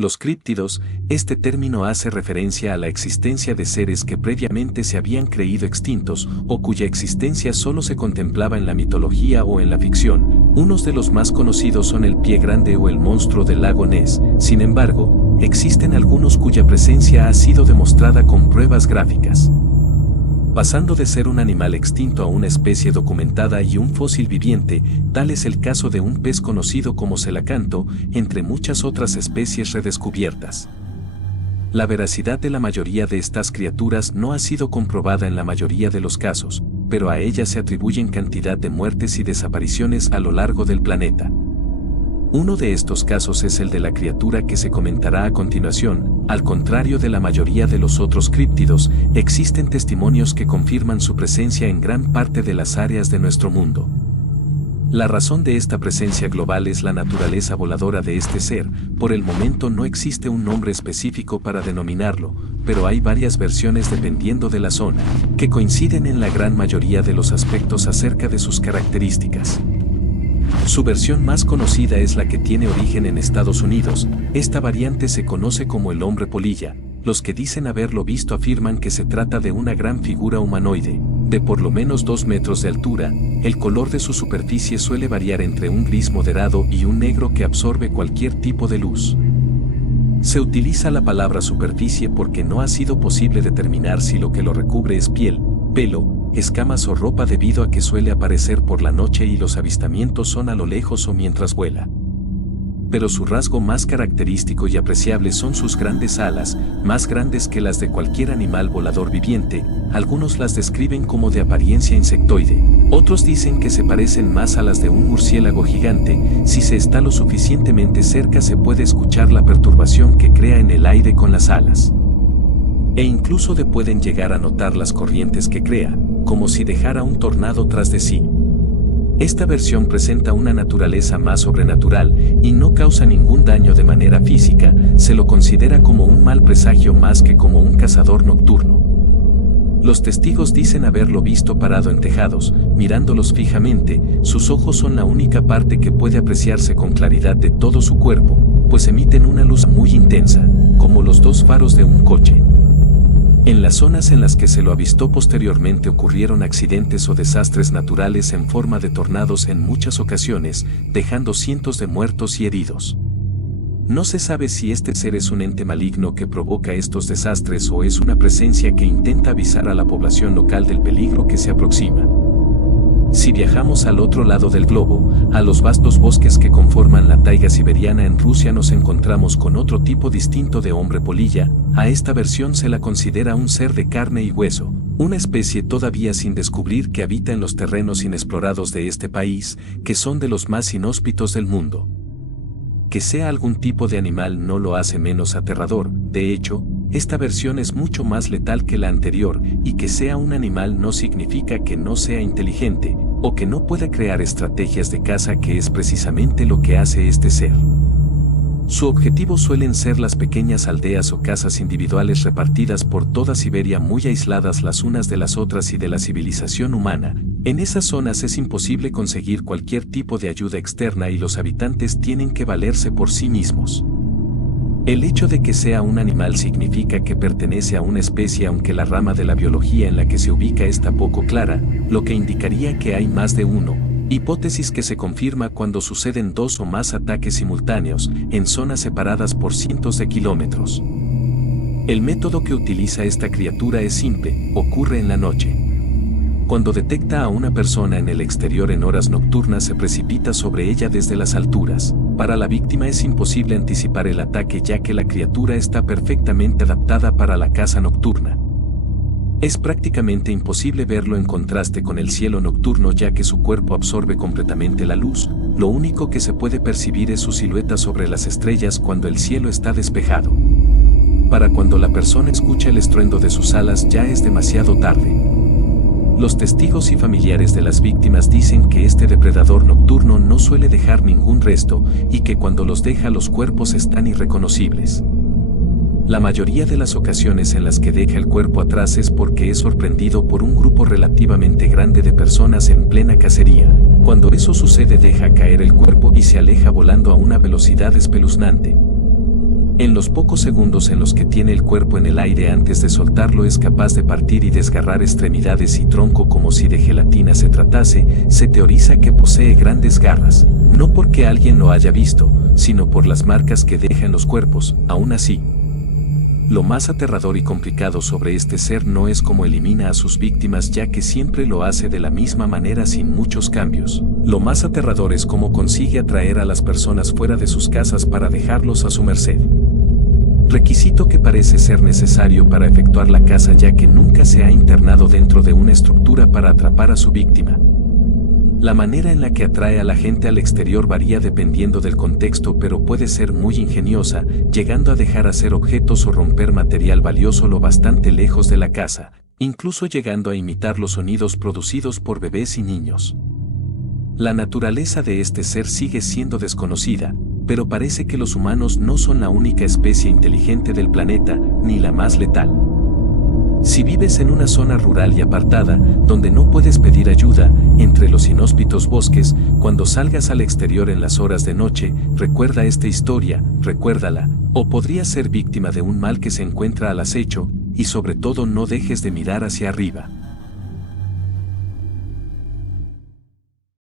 Los críptidos, este término hace referencia a la existencia de seres que previamente se habían creído extintos o cuya existencia solo se contemplaba en la mitología o en la ficción. Unos de los más conocidos son el pie grande o el monstruo del lago Ness. Sin embargo, existen algunos cuya presencia ha sido demostrada con pruebas gráficas. Pasando de ser un animal extinto a una especie documentada y un fósil viviente, tal es el caso de un pez conocido como celacanto, entre muchas otras especies redescubiertas. La veracidad de la mayoría de estas criaturas no ha sido comprobada en la mayoría de los casos, pero a ellas se atribuyen cantidad de muertes y desapariciones a lo largo del planeta. Uno de estos casos es el de la criatura que se comentará a continuación. Al contrario de la mayoría de los otros críptidos, existen testimonios que confirman su presencia en gran parte de las áreas de nuestro mundo. La razón de esta presencia global es la naturaleza voladora de este ser. Por el momento no existe un nombre específico para denominarlo, pero hay varias versiones dependiendo de la zona, que coinciden en la gran mayoría de los aspectos acerca de sus características. Su versión más conocida es la que tiene origen en Estados Unidos. Esta variante se conoce como el hombre polilla. Los que dicen haberlo visto afirman que se trata de una gran figura humanoide, de por lo menos 2 metros de altura. El color de su superficie suele variar entre un gris moderado y un negro que absorbe cualquier tipo de luz. Se utiliza la palabra superficie porque no ha sido posible determinar si lo que lo recubre es piel, pelo, escamas o ropa debido a que suele aparecer por la noche y los avistamientos son a lo lejos o mientras vuela. Pero su rasgo más característico y apreciable son sus grandes alas, más grandes que las de cualquier animal volador viviente. Algunos las describen como de apariencia insectoide, otros dicen que se parecen más a las de un murciélago gigante. Si se está lo suficientemente cerca se puede escuchar la perturbación que crea en el aire con las alas. E incluso pueden llegar a notar las corrientes que crea, como si dejara un tornado tras de sí. Esta versión presenta una naturaleza más sobrenatural y no causa ningún daño de manera física. Se lo considera como un mal presagio más que como un cazador nocturno. Los testigos dicen haberlo visto parado en tejados, mirándolos fijamente. Sus ojos son la única parte que puede apreciarse con claridad de todo su cuerpo, pues emiten una luz muy intensa, como los 2 faros de un coche. En las zonas en las que se lo avistó posteriormente ocurrieron accidentes o desastres naturales en forma de tornados en muchas ocasiones, dejando cientos de muertos y heridos. No se sabe si este ser es un ente maligno que provoca estos desastres o es una presencia que intenta avisar a la población local del peligro que se aproxima. Si viajamos al otro lado del globo, a los vastos bosques que conforman la taiga siberiana en Rusia, nos encontramos con otro tipo distinto de hombre polilla. A esta versión se la considera un ser de carne y hueso, una especie todavía sin descubrir que habita en los terrenos inexplorados de este país, que son de los más inhóspitos del mundo. Que sea algún tipo de animal no lo hace menos aterrador. De hecho, esta versión es mucho más letal que la anterior, y que sea un animal no significa que no sea inteligente, o que no pueda crear estrategias de caza, que es precisamente lo que hace este ser. Su objetivo suelen ser las pequeñas aldeas o casas individuales repartidas por toda Siberia, muy aisladas las unas de las otras y de la civilización humana. En esas zonas es imposible conseguir cualquier tipo de ayuda externa y los habitantes tienen que valerse por sí mismos. El hecho de que sea un animal significa que pertenece a una especie, aunque la rama de la biología en la que se ubica está poco clara, lo que indicaría que hay más de uno, hipótesis que se confirma cuando suceden 2 o más ataques simultáneos, en zonas separadas por cientos de kilómetros. El método que utiliza esta criatura es simple: ocurre en la noche. Cuando detecta a una persona en el exterior en horas nocturnas, se precipita sobre ella desde las alturas. Para la víctima es imposible anticipar el ataque, ya que la criatura está perfectamente adaptada para la caza nocturna. Es prácticamente imposible verlo en contraste con el cielo nocturno, ya que su cuerpo absorbe completamente la luz. Lo único que se puede percibir es su silueta sobre las estrellas cuando el cielo está despejado. Para cuando la persona escucha el estruendo de sus alas ya es demasiado tarde. Los testigos y familiares de las víctimas dicen que este depredador nocturno no suele dejar ningún resto y que cuando los deja los cuerpos están irreconocibles. La mayoría de las ocasiones en las que deja el cuerpo atrás es porque es sorprendido por un grupo relativamente grande de personas en plena cacería. Cuando eso sucede, deja caer el cuerpo y se aleja volando a una velocidad espeluznante. En los pocos segundos en los que tiene el cuerpo en el aire antes de soltarlo es capaz de partir y desgarrar extremidades y tronco como si de gelatina se tratase. Se teoriza que posee grandes garras, no porque alguien lo haya visto, sino por las marcas que deja en los cuerpos. Aún así, lo más aterrador y complicado sobre este ser no es cómo elimina a sus víctimas, ya que siempre lo hace de la misma manera sin muchos cambios. Lo más aterrador es cómo consigue atraer a las personas fuera de sus casas para dejarlos a su merced. Requisito que parece ser necesario para efectuar la caza, ya que nunca se ha internado dentro de una estructura para atrapar a su víctima. La manera en la que atrae a la gente al exterior varía dependiendo del contexto, pero puede ser muy ingeniosa, llegando a dejar hacer objetos o romper material valioso lo bastante lejos de la casa, incluso llegando a imitar los sonidos producidos por bebés y niños. La naturaleza de este ser sigue siendo desconocida, pero parece que los humanos no son la única especie inteligente del planeta, ni la más letal. Si vives en una zona rural y apartada, donde no puedes pedir ayuda, entre los inhóspitos bosques, cuando salgas al exterior en las horas de noche, recuerda esta historia, recuérdala, o podrías ser víctima de un mal que se encuentra al acecho, y sobre todo no dejes de mirar hacia arriba.